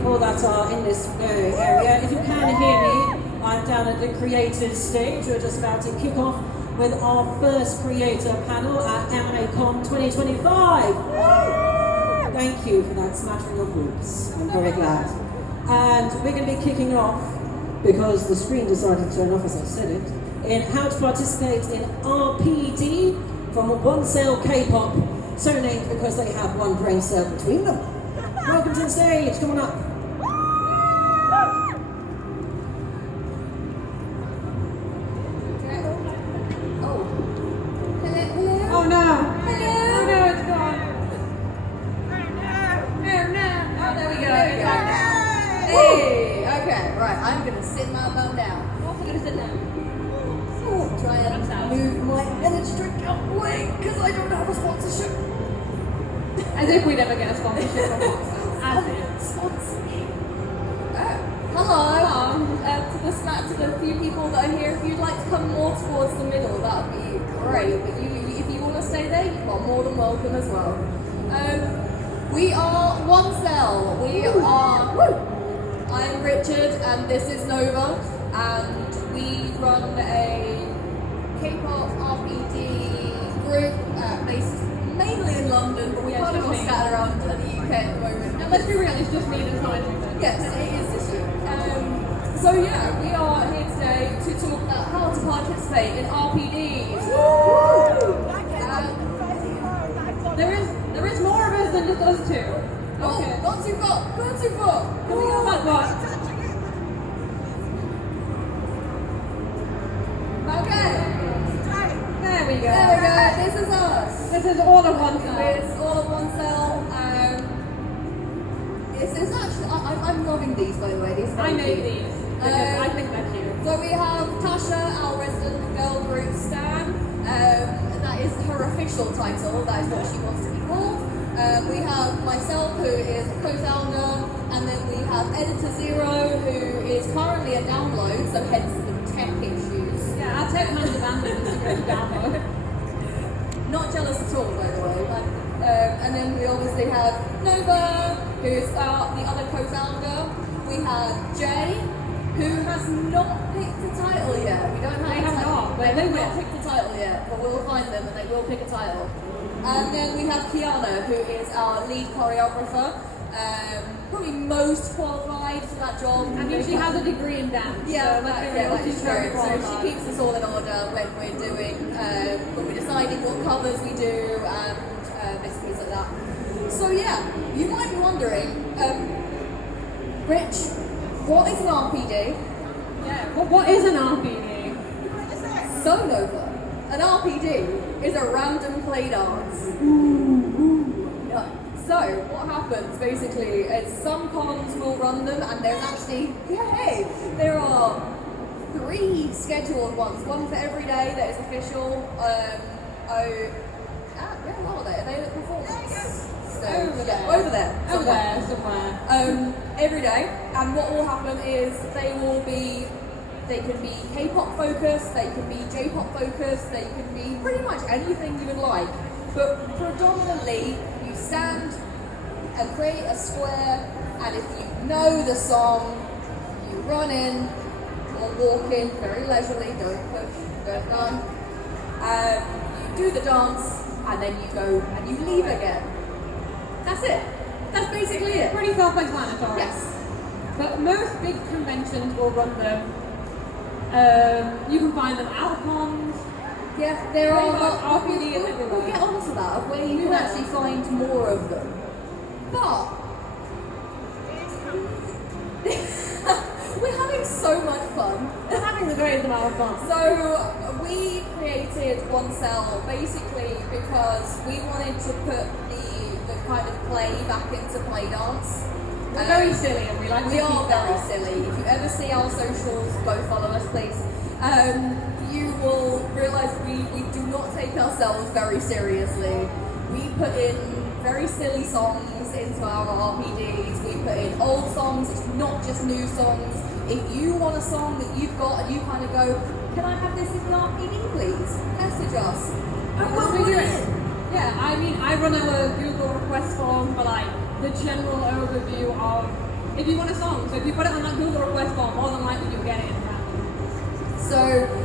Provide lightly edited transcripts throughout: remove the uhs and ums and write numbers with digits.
people that are in this area. If you can hear me, I'm down at the creators stage. We're just about to kick off with our first creator panel at AnimeCon 2025. Thank you for that smattering of groups. I'm very glad. And we're going to be kicking off, because the screen decided to turn off as I said it, in how to participate in RPD from One Cell K-pop, so named because they have one brain cell between them. Welcome to the stage, come on up. Oh no! Hello! Oh no, it's gone! Oh no! Oh, there we go. Hey! Okay, right, I'm gonna sit my bum down. Also gonna sit down. Try and move my energy drink out the way, because I don't have a sponsorship. As if we'd ever get a sponsorship from ourselves. Hello. To the few people that are here, if you'd like to come more towards the middle, that would be great. But if you want to stay there, you are more than welcome as well. We are One Cell. I'm Richard, and this is Nova, and we run a KPop RPD group based mainly in London, but we kind of all scattered around the UK at the moment. And let's be real, it's just me that's not everything. Yes, it is this year. So yeah, we are here today to talk about how to participate in RPDs. There is more of us than just us two. Okay. Oh, not too far. Can we go back one? Okay. There we go. This is us. This is all of One Cell. It's all of One Cell. It's actually, I'm loving these, by the way. I made these. I think they're cute. So we have Tasha, our resident girl group Stan. That is her official title. That is what she wants to be called. We have myself, who is a co-founder, and then we have Editor Zero, who is currently a download, so hence the tech issues. Yeah, our tech man's abandoned to go to download. Not jealous at all, by the way. And then we obviously have Nova, who's the other co-founder. We have Jay, who has not picked a title yet. We don't have They a have title. not, but They they have not will. picked a title yet, but we'll find them and they will pick a title. And then we have Kiana, who is our lead choreographer. Probably most qualified for that job. I mean, she has a degree in dance. Yeah, so that is true. So she keeps us all in order when we're doing, when we're deciding what covers we do and bits and pieces like that. So yeah, you might be wondering, Rich, what is an RPD? Yeah, what is an RPD? So Nova, an RPD is a random play dance. Yeah. So what happens basically is some cons will run them, and there's actually, there are 3 scheduled ones, one for every day that is official. Where are they? Are they at performance? So, over there somewhere. Every day, and what will happen is they can be K-pop focused, they can be J-pop focused, they can be pretty much anything you would like, but predominantly you stand and create a square, and if you know the song, you run in or walk in very leisurely, don't push, don't run, and you do the dance, and then you go and you leave again. That's it. That's basically it. Pretty self-explanatory. Yes. But most big conventions will run them. You can find them at cons. Yeah, there are RPD is everywhere. We'll get onto that, of where you can actually find more of them. But we're having so much fun. We're having the greatest amount of fun. So we created One Cell basically because we wanted to put the kind of play back into play dance. We're very silly, and we like to We keep are very that. silly. If you ever see our socials, go follow us, please. You will realise we do not take ourselves very seriously. We put in very silly songs into our RPDs. We put in old songs. It's not just new songs. If you want a song that you've got and you kind of go, can I have this in the RPD, please? Message us. What we do it. Yeah, I mean, I run a Google request form for like the general overview of if you want a song. So if you put it on that Google request form, more than likely you'll get it in the random. So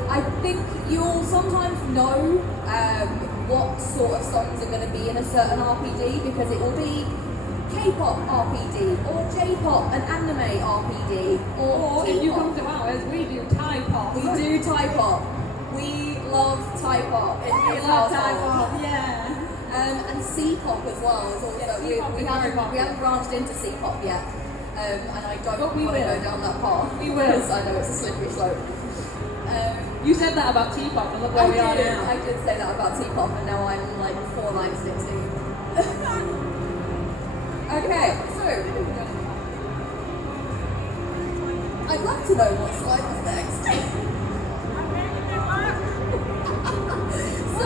I think you'll sometimes know what sort of songs are going to be in a certain RPD because it will be KPop RPD or J-pop and anime RPD or if you T-pop. come to ours, we do Thai pop. We do Thai pop. We love Thai pop in We this love Thai household. pop, yeah. And C-pop as well. Is also, Yeah, we C-pop is very haven't popular. branched into C-pop yet. And I don't But want we to go will. down that path. We will. Because I know it's a slippery slope. You said that about T-pop, and look where we are now. I did say that about T-pop, and now I'm like 4 lines 16. Okay, so I'd love to know what slide was next. So,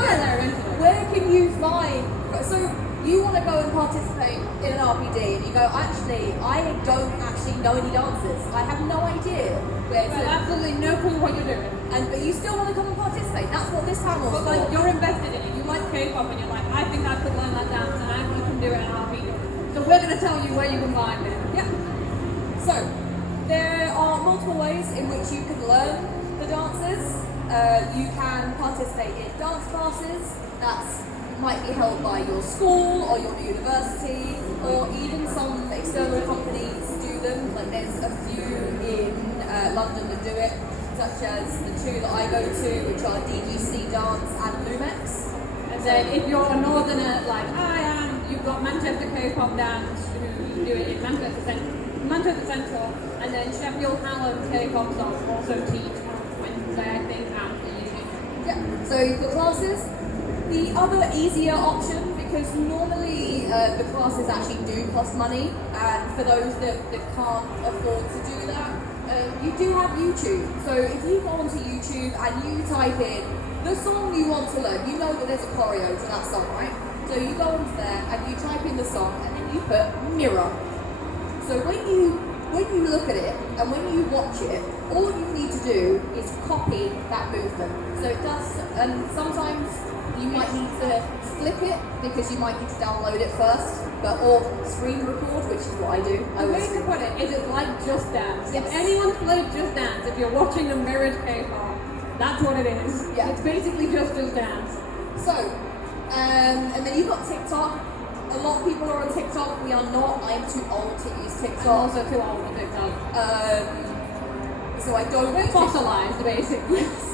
where can you find? So you want to go and participate in an RPD, and you go, actually, I don't actually know any dances. I have no idea where Well, to. absolutely no clue what you're doing. But you still want to come and participate. That's what this panel is But for. like, you're invested in it. You like K-pop, and you're like, I think I could learn that dance, and I think you can do it in RPD. So we're going to tell you where you can find it. Yeah. So, there are multiple ways in which you can learn the dances. You can participate in dance classes that might be held by your school or your university, or even some external companies do them. Like there's a few in London that do it, such as the 2 that I go to, which are DGC Dance and Lumex. And then if you're a northerner like I am, you've got Manchester K-pop Dance, who do it in Manchester Central, and then Sheffield Hallam K-pop songs also teach on Wednesday, I think, at the uni. Yeah, so you've got classes. The other easier option, because normally the classes actually do cost money, and for those that can't afford to do that, you do have YouTube. So if you go onto YouTube and you type in the song you want to learn, you know that there's a choreo to that song, right? So you go onto there and you type in the song and then you put mirror. So when you look at it and when you watch it, all you need to do is copy that movement. So it does, and sometimes you might need to flip it because you might need to download it first, or screen record, which is what I do. The way to put it is it's like Just Dance. Yes. If anyone's played Just Dance, if you're watching a mirrored K-pop, that's what it is. Yeah. It's basically just Dance. So, and then you've got TikTok. A lot of people are on TikTok. We are not. I am too old to use I'm TikTok. also too old for TikTok. So I don't. We're use TikTok. fossilized, basically. Yes.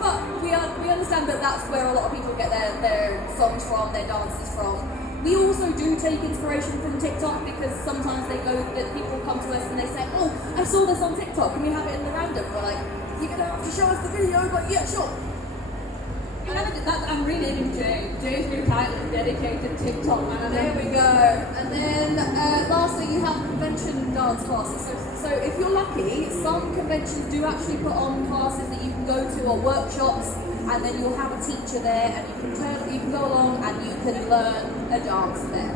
But we understand that that's where a lot of people get their songs from, their dances from. We also do take inspiration from TikTok because sometimes people come to us and they say, oh, I saw this on TikTok, can we have it in the random? We're like, you're going to have to show us the video, but yeah, sure. I'm renaming Jay. Jay's new title is dedicated TikTok manager. There we go. And then lastly, you have convention dance classes. So if you're lucky, some conventions do actually put on classes that you can go to or workshops, and then you'll have a teacher there, and you can go along and you can learn a dance there.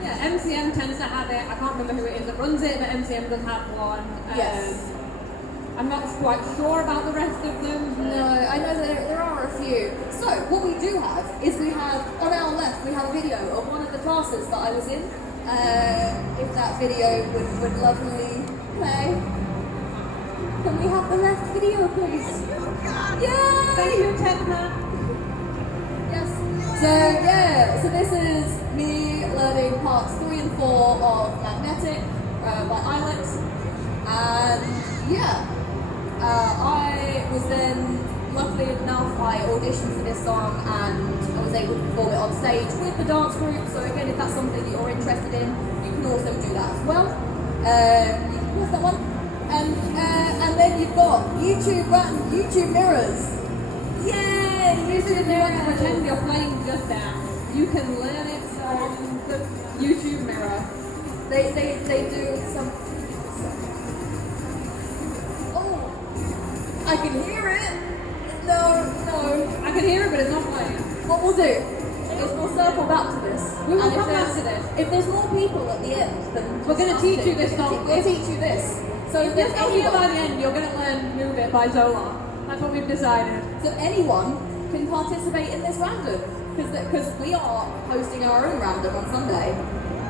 Yeah, MCM tends to have it. I can't remember who it is that runs it, but MCM does have one. Yes. I'm not quite sure about the rest of them. No, I know that there are a few. So what we do have is we have on our left we have a video of one of the classes that I was in. If that video would lovely play. Can we have the left video, please? Yay! Thank you, Tedna. Yes. So this is me learning parts 3 and 4 of Magnetic by Ilex, and I was then luckily enough I auditioned for this song and I was able to perform it on stage with the dance group. So again, if that's something that you're interested in, you can also do that as well. What's that one? And then you've got YouTube mirrors. Yay! YouTube mirrors. Pretend you're playing Just Dance. You can learn it from the YouTube mirror. They do some. Oh, I can hear it. No. I can hear it, but it's not playing. What we'll do is we'll circle back to this. We will And come back to this. If there's more people at the end, then We're going to teach you this song. We'll teach you this. So If if there's any by anyone, the end, you're going to learn Move It by Zola. That's what we've decided. so anyone can participate in this random because we are hosting our own random on Sunday.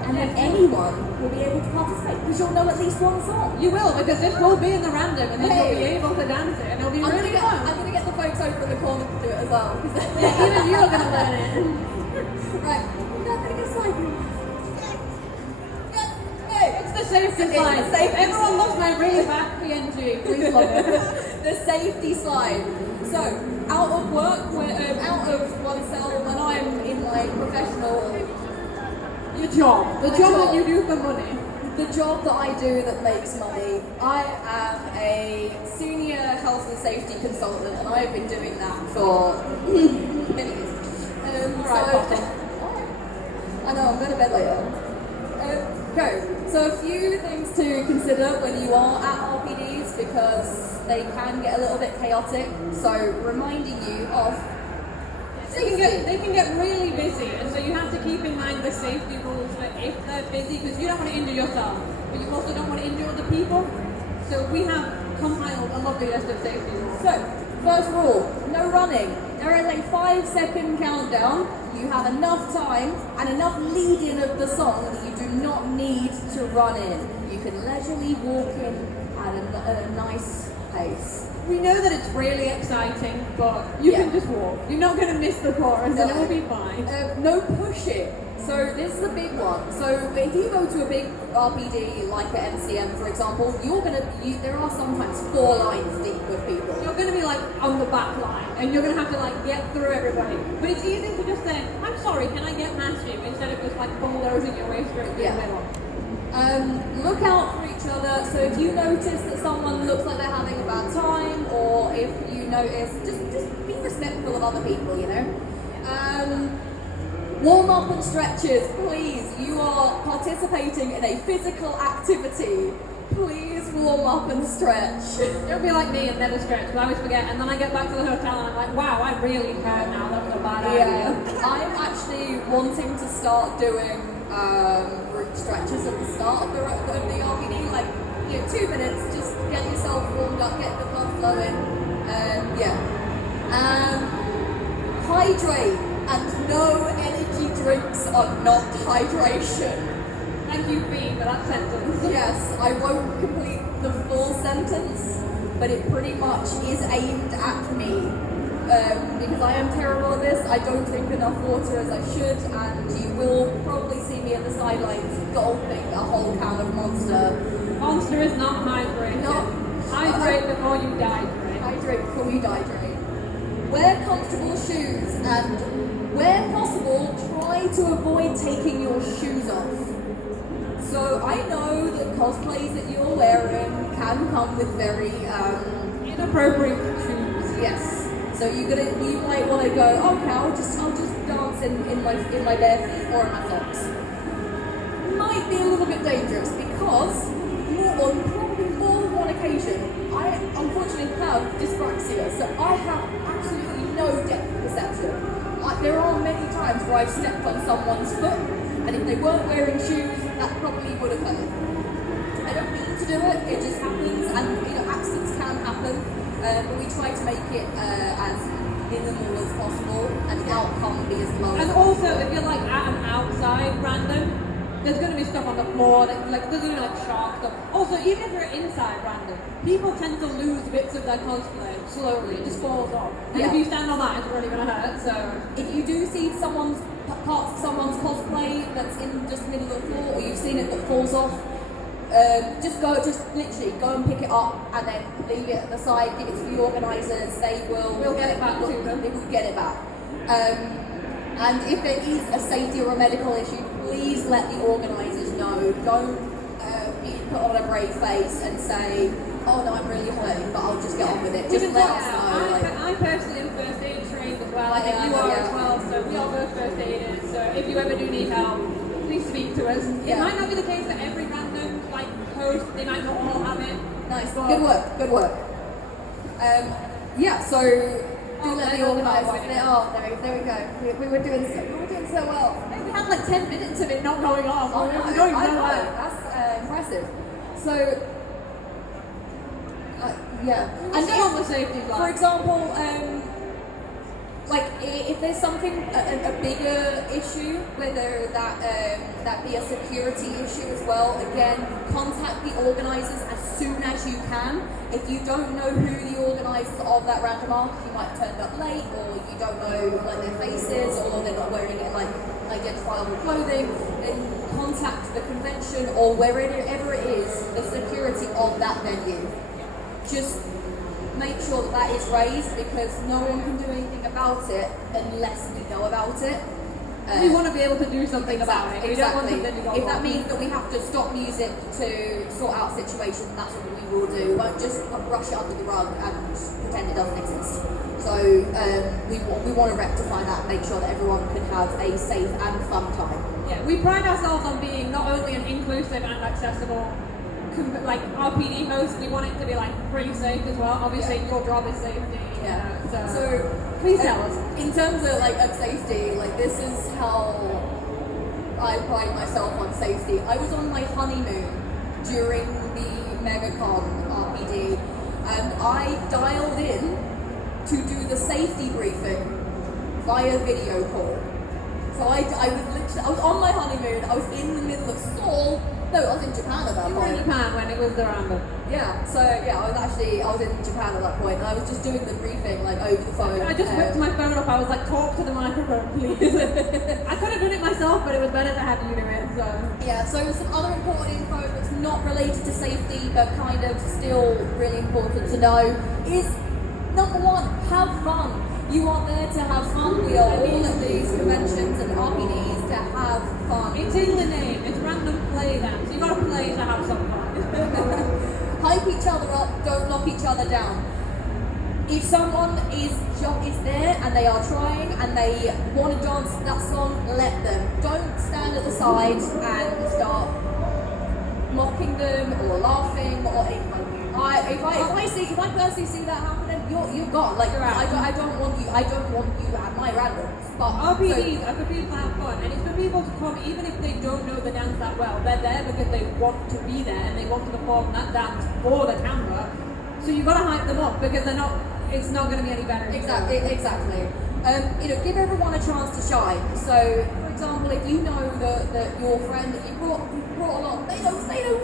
and then anyone will be able to participate because you'll know at least one song. You will, because this will be in the random and then you'll be able to dance it and it'll be really fun. I'm going to get the folks over in the corner to do it as well. Yeah, even you're going to learn it. Right, I'm going to get sliding. It's the safety slide. Everyone loves my really bad PNG. Please love it. The safety slide. So, out of work, out of oneself, when I'm in my professional... Your job. The job that you do for money. The job that I do that makes money. I am a senior health and safety consultant, and I've been doing that for many years. I know, I'm going to bed later. So a few things to consider when you are at RPDs because they can get a little bit chaotic. So reminding you of They can get really busy, and so you have to keep in mind the safety rules for if they're busy, because you don't want to injure yourself, but you also don't want to injure other people. So we have compiled a lovely list of safety rules. So, first rule, no running. There is a 5-second countdown. You have enough time and enough lead-in of the song that you do not need to run in. You can leisurely walk in at a nice pace. We know that it's really exciting, but you can just walk. You're not going to miss the chorus, and it will be fine. No pushing. So this is a big one. So if you go to a big RPD like at MCM, for example, there are sometimes 4 lines deep with people. You're going to be like on the back line, and you're going to have to like get through everybody. But it's easy to just say, "I'm sorry, can I get past you?" instead of just like bulldozing your way straight through the middle. Look out for each other. So if you notice that someone looks like they're having a bad time, or if you notice, just be respectful of other people, you know. Warm up and stretches, please. You are participating in a physical activity. Please warm up and stretch. Don't be like me and never stretch, because I always forget, and then I get back to the hotel and I'm like, wow, I really hurt now. That was a bad idea. I'm actually wanting to start doing group stretches at the start of the RPD, like 2 minutes, just get yourself warmed up, get the blood flowing, hydrate, and no energy drinks are not hydration. Thank you, B, for that sentence. Yes, I won't complete the full sentence, but it pretty much is aimed at me. Because I am terrible at this, I don't drink enough water as I should, and you will probably see me at the sidelines gulping a whole can of Monster. Monster is not hydrate. Hydrate before you dihydrate. Hydrate before you dihydrate. Wear comfortable shoes, and where possible, try to avoid taking your shoes off. So I know that cosplays that you're wearing can come with very inappropriate shoes. Yes. So you might want to go, okay, I'll just dance in my bare feet or in my socks. Might be a little bit dangerous because on probably more than one occasion, I unfortunately have dyspraxia, so I have absolutely no depth perception. There are many times where I've stepped on someone's foot, and if they weren't wearing shoes, that probably would have hurt. I don't mean to do it, it just happens, and accidents can happen. But we try to make it as minimal as possible and the outcome be as low as possible. And also, if you're like at an outside random, there's going to be stuff on the floor, there's going to be like sharp stuff. Also, even if you're inside random, people tend to lose bits of their cosplay slowly, it just falls off. And if you stand on that, it's really going to hurt, so... If you do see parts of someone's cosplay that's in just the middle of the floor, or you've seen it that falls off, just literally go and pick it up and then leave it at the side, give it to the organisers, we'll get it back to them. They will get it back. And if there is a safety or a medical issue, please let the organisers know. Don't put on a brave face and say, oh no, I'm really hurting, but I'll just get on with it. Just let us know. I personally am first aid trained as well. I think you are as well, so we are both first aiders. So if you ever do need help, please speak to us. It might not be the case for every random host, they might not all have it. Nice, good work. So do let the organisers. There we go. We were doing so well. We had like 10 minutes of it not going off. Oh, we were going so well. That's impressive. So and still on the safety line. For example, like if there's something a bigger issue, whether that be a security issue as well, again, contact the organisers as soon as you can. If you don't know who the organisers of that random are, you might have turned up late, or you don't know like their faces, or they're not wearing it like identifiable clothing, then contact the convention or wherever it is, the security of that venue. Just make sure that is raised, because no one can do anything about it unless we know about it. We want to be able to do something about it. We don't want Exactly. something to go If that wrong. means that we have to stop music to sort out situations, that's what we will do. We won't just brush it under the rug and pretend it doesn't exist. So we want to rectify that, make sure that everyone can have a safe and fun time. Yeah, we pride ourselves on being not only an inclusive and accessible like RPD host, we want it to be like pretty safe as well. Obviously, your job is safety. Yeah. So So please tell us. in terms of of safety, this is how I pride myself on safety. I was on my honeymoon during the MegaCon RPD, and I dialed in to do the safety briefing via video call. So I was on my honeymoon. I was in the middle of Seoul. No, I was in Japan at that You were in point. Japan when it was the random. Yeah, so yeah, I was in Japan at that point, and I was just doing the briefing over the phone. I just whipped my phone up. I was like, talk to the microphone, please. I could have done it myself, but it was better to have you do it. So Yeah, so some other important info that's not related to safety, but kind of still really important to know is, number one, have fun. You are there to have fun. We are all at these conventions and RPDs to have fun. it's in the name. It's random play dance. You got to play to have some fun. Hype each other up, don't knock each other down. If someone is there and they are trying and they want to dance that song, let them. Don't stand at the side and start mocking them or laughing or anything. If I personally see that happen, then you're gone. I don't want you at my randoms. But RPDs are for people to have fun, and it's for people to come even if they don't know the dance that well. They're there because they want to be there and they want to perform that dance for the camera. So you've got to hype them up, because it's not going to be any better. Exactly. Give everyone a chance to shine. So, for example, if you know that your friend that you brought along, they know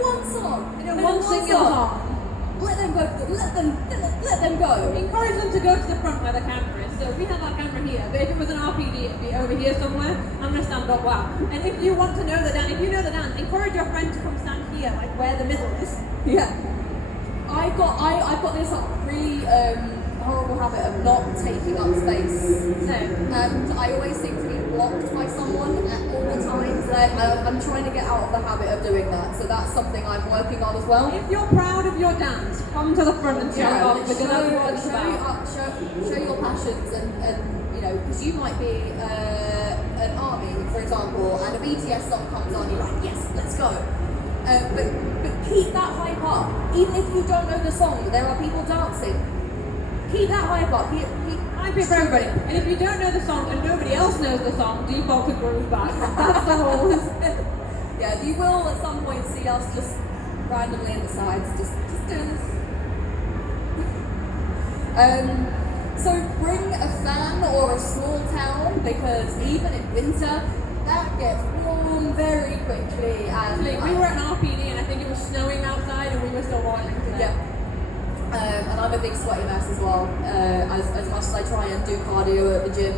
one song, they know One single song. let them go. Let them go. Encourage them to go to the front where the camera is. So we have our camera here, but if it was an RPD, it'd be over here somewhere. I'm gonna stand up, wow. And if you want to know the dance, if you know the dance, encourage your friend to come stand here, like where the middle is. Yeah. I've got this really horrible habit of not taking up space. And I always seem to be blocked by someone at all times. I'm trying to get out of the habit of doing that. So that's something I'm working on as well. If you're proud of your dance, come to the front and show it off, because that's what it's about. show your passions, and because you might be an army, for example, and a BTS song comes on, you're like, yes, let's go. But keep that hype up. Even if you don't know the song, there are people dancing. Keep that hype up. Hype it for everybody. And if you don't know the song and nobody else knows the song, default to groove back. That's the whole. Yeah, you will at some point see us just randomly in the sides, just doing this. So bring a fan or a small towel, because even in winter, that gets warm very quickly. And We were at an RPD and I think it was snowing outside and we were still boiling today. yeah. And I'm a big sweaty mess as well. As much as I try and do cardio at the gym,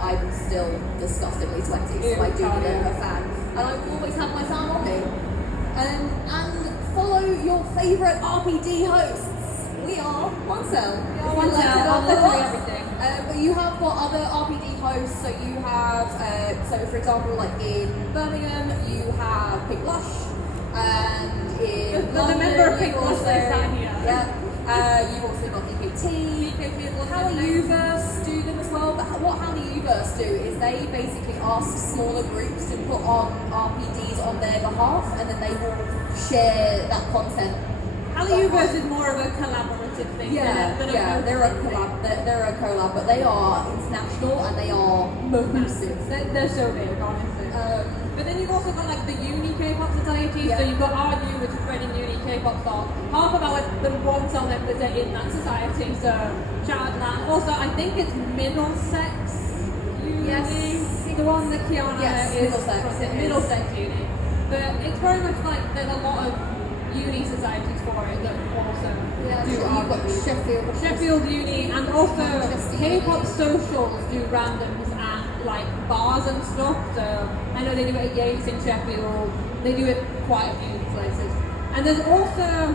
I'm still disgustingly sweaty, so I do need a fan. And I always have my fan on me. And follow your favourite RPD hosts. We are One Cell. One Cell, on literally everything. But you have got other RPD hosts, so you have, for example, in Birmingham, you have Pink Lush, and in The London, member of Pink you've Lush also- that is down here. Yeah, you've also got EPT. How Universe do them as well, but what How Universe do is they basically ask smaller groups to put on RPDs on their behalf, and then they will share that content. Endeavours is more of a collaborative thing. Yeah, they're a collab, but they are international and they are massive. They're so big, honestly. But then you've also got like the Uni K-pop Society, Yeah. so you've got RU, which is Reading Uni K-pop Star. Half of our the one cell members are in that society, so shout out to that. Also, I think it's Middlesex Uni, Yes. the one that Kiana Yes, is Middlesex, from, it is. Middlesex Uni. But it's very much like there's a lot of uni societies for it that also do You've got RU. Sheffield. Uni, and also Manchester K-pop Uni. socials do randoms at like bars and stuff. So I know they do it at Yates in Sheffield. They do it quite a few places. And there's also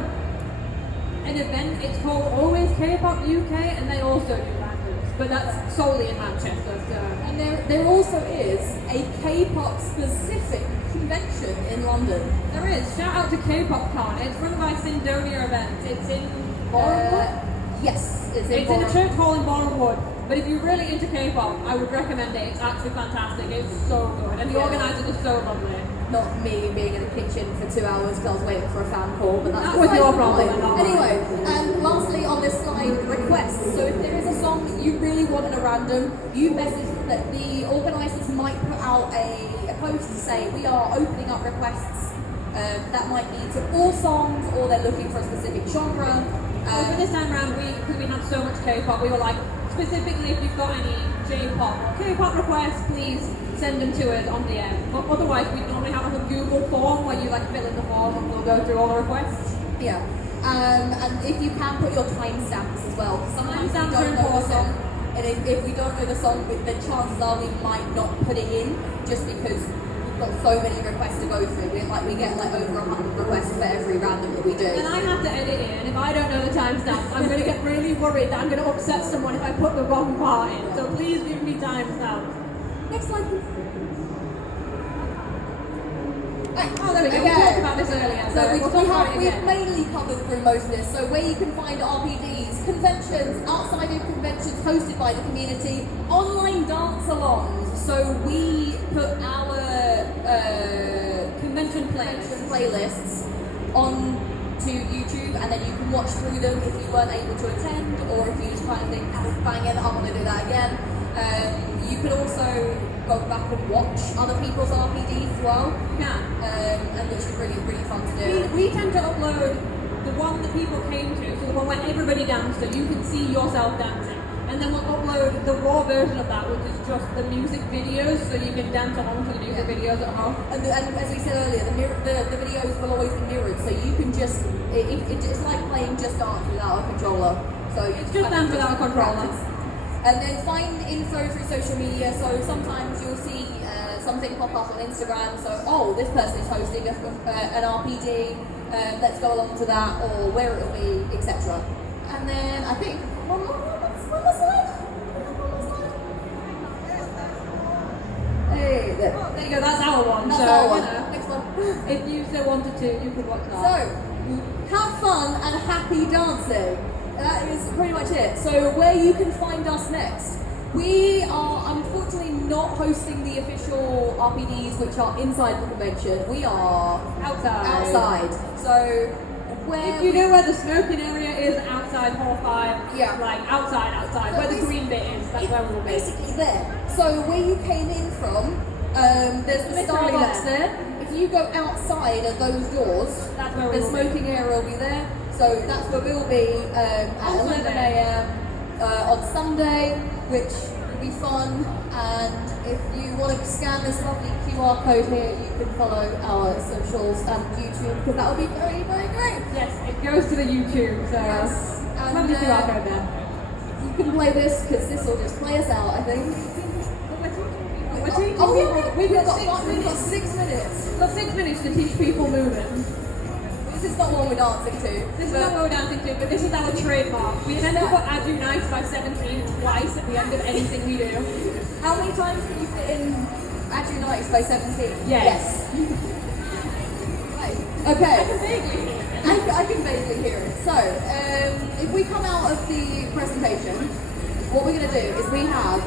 an event. It's called Always KPop UK, and they also do randoms, but that's solely in Manchester. So. And there also is a K-pop specific convention in London. There is. Shout out to K-pop Con. It's run by Sindonia Events. It's in Bournemouth. Yes, it's It's in a church hall in Bournemouth. But if you're really into K-pop, I would recommend it. It's actually fantastic. It's so good, and the organisers are so lovely. Not me being in the kitchen for 2 hours because I was waiting for a fan call, but that's That was your problem, fine. not mine. Anyway, and lastly on this slide, requests. So if there is a song that you really want in a random, you message that the organisers might put out a post to say we are opening up requests. That might be to all songs, or they're looking for a specific genre. Over this time around, because we had so much K-pop, we were like, specifically if you've got any J-pop or K-pop requests, please send them to us on DM. Otherwise, we normally have like a Google form where you like fill in the form and we'll go through all the requests. Yeah. And if you can put your timestamps as well. Sometimes we Timestamps don't are know the important. song, and if we don't know the song, the chances are we might not put it in just because we've got so many requests to go through. We get like over 100 requests for every random that we do. And I have to edit it, and if I don't know the timestamps, I'm going to get really worried that I'm going to upset someone if I put the wrong part in. So please give me timestamps. Next slide, please. Oh, there we go. We talked about this earlier, so we'll talk about it we've again. mainly covered through most of this. So where you can find RPDs, conventions, outside of conventions hosted by the community, online dance-alongs. So we put our Convention playlists on to YouTube, and then you can watch through them if you weren't able to attend, or if you just kind of think, bang it, I want to do that again. You can also go back and watch other people's RPDs as well. Yeah. And which is really, really fun to do. We tend to upload the one that people came to, so the one where everybody danced, so you can see yourself dancing. And then we'll upload the raw version of that, which is just the music videos, so you can dance along to the music videos at home. And as we said earlier, the videos will always be mirrored, so you can just, it's like playing Just Dance without a controller. So It's just dance without a controller. practice. And then find info through social media, so sometimes you'll see something pop up on Instagram, so, oh, this person is hosting an RPD, let's go along to that, or where it'll be, etc. And then I think, one more slide? Hey, there. Oh, there you go, that's our one. That's so, our one. You know, Next one. if you so wanted to, you could watch that. So, have fun and happy dancing. That is pretty much it. So, where you can find us next. We are unfortunately not hosting the official RPDs, which are inside the convention. We are outside. So, where If you know where the smoking area is outside Hall 5, Yeah. like outside, where the green bit is, that's where we'll be. basically there. So where you came in from, there's the Literally Starbucks there. there. If you go outside of those doors, That's where we the will be. smoking area will be there. So that's where we'll be at On 11 Sunday. a.m. On Sunday, which will be fun. And if you want to scan this lovely QR code here, you can follow our socials and YouTube, because that would be very, very great. Yes, it goes to the YouTube, so Yes. And, lovely QR code there. You can play this, because this will just play us out, I think. We're teaching Oh, people. yeah, We've got we've got 6 minutes. We've got 6 minutes to teach people moving. This is not one we're dancing to. This is not what we're dancing to, but this is our trademark. We tend to put Add You Nice by 17 twice at the end of anything we do. How many times can you fit in Add You Nice by 17? Yes. Right. Okay. I can vaguely hear it. I can vaguely hear it. So, if we come out of the presentation, what we're going to do is we have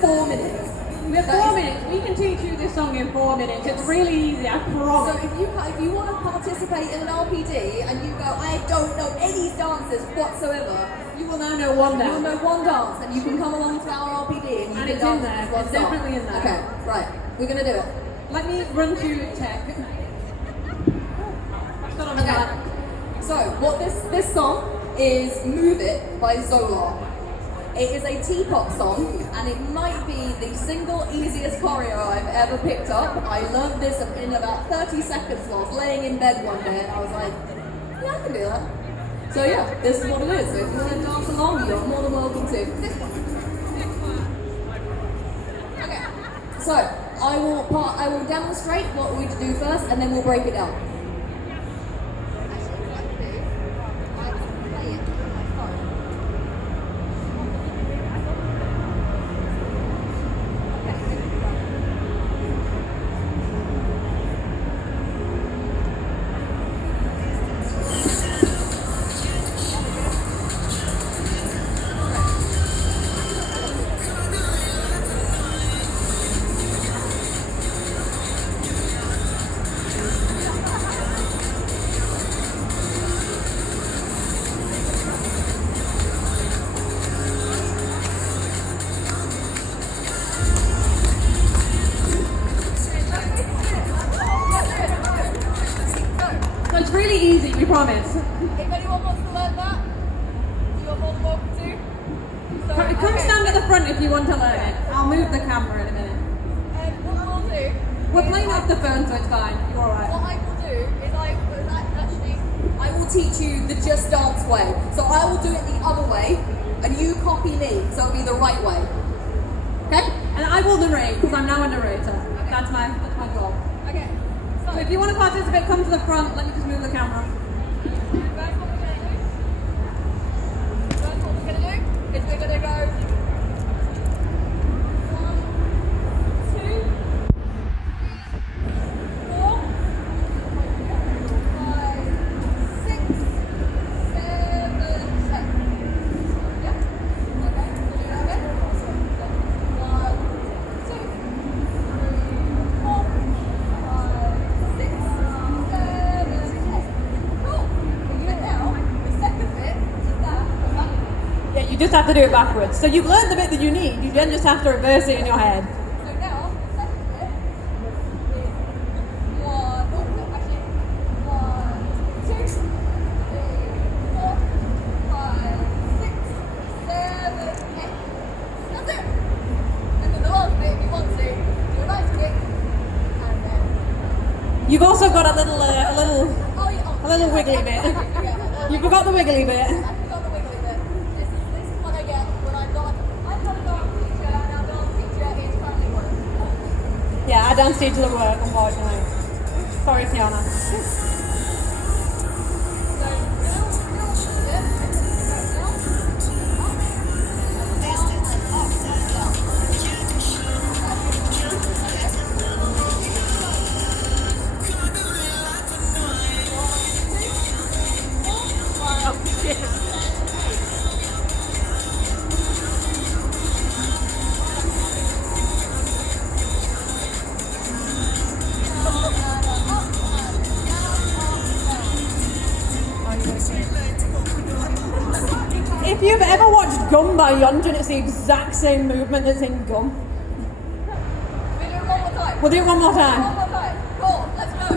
4 minutes. We have 4 minutes. We can teach you this song in 4 minutes. It's really easy, I So promise. if you want to participate in an RPD and you go, I don't know any dances whatsoever, You will now know one you'll dance. know one dance and you can come along to our RPD and you And can it's dance in there. one It's song. definitely in there. Okay, right. We're gonna do it. Let me run through tech. Got on Okay. that. So what this song is "Move It" by Zola. It is a T-pop song, and it might be the single easiest choreo I've ever picked up. I learned this in about 30 seconds while I was laying in bed one day, and I was like, yeah, I can do that. So yeah, this is what it is. So if you want to dance along, you're more than welcome to. Okay. So I will demonstrate what we need to do first, and then we'll break it down. So it's really easy, we promise. If anyone wants to learn that, you're more than welcome to. So, Come stand at the front if you want to learn it. I'll move the camera in a minute. What we'll do. We're playing off the phone, so it's fine. You're What alright. I will do is I will teach you the Just Dance way. So I will do it the other way, and you copy me, so it'll be the right way. Okay? And I will narrate, because I'm now a narrator. That's my goal. Okay. So if you want to participate, come to the front. Let me just move the camera. First what we're gonna do is we're gonna go 1, 2, 4, 5, 6, 7, 8. Yeah. Okay. We'll do that again. 1, 2, 3, 4, 5, 6, 7, 8. Cool. And now the second bit is that. Yeah, you just have to do it backwards. So you've learned the bit that you need. You then just have to reverse it in your head. So now, the second bit is 1, oh, no, actually, 1, 2, 3, 4, 5, 6, 7, 8. That's it. And then the last bit, if you want to, do a nice kick, and then, You've also got a little oh yeah, A little wiggly bit. You forgot the wiggly bit. I forgot the wiggly bit. This is what I get when I'm not a dance teacher, and our dance teacher is family work. Yeah, our dance teachers at work, unfortunately. Sorry, Tiana. So, yeah. If you've ever watched Gum by Yeonjun, it's the exact same movement that's in Gum. We do it one more time. We'll do it one more time. One more time. Cool. Let's go.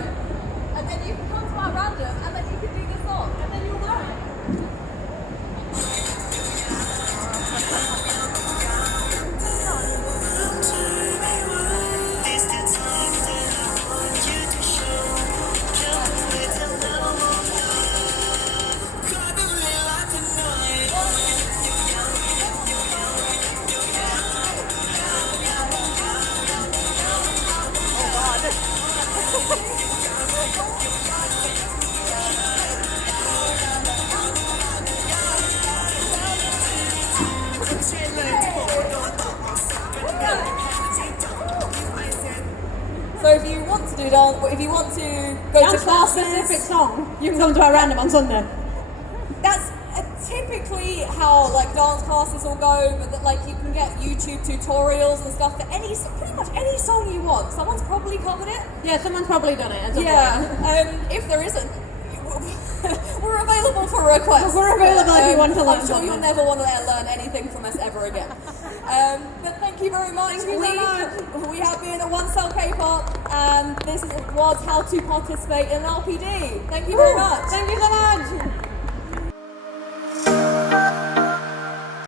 And then you can come to our random, and then you can do this song, and then you'll learn it. So if you want to do dance, if you want to go Dance to that classes, specific song. You can come to our random on Sunday. that's typically how how like dance classes will go, but that like you can get YouTube tutorials and stuff for pretty much any song you want. Someone's probably covered it. Yeah, someone's probably done it. At some Yeah. If there isn't, we're available for requests. We're available if you want to learn I'm sure you'll never want to learn anything from us ever again. But thank you very much. Thank you so much. We have been at One Cell K-pop, and this was how to participate in an RPD. Thank you very much. Thank you so much.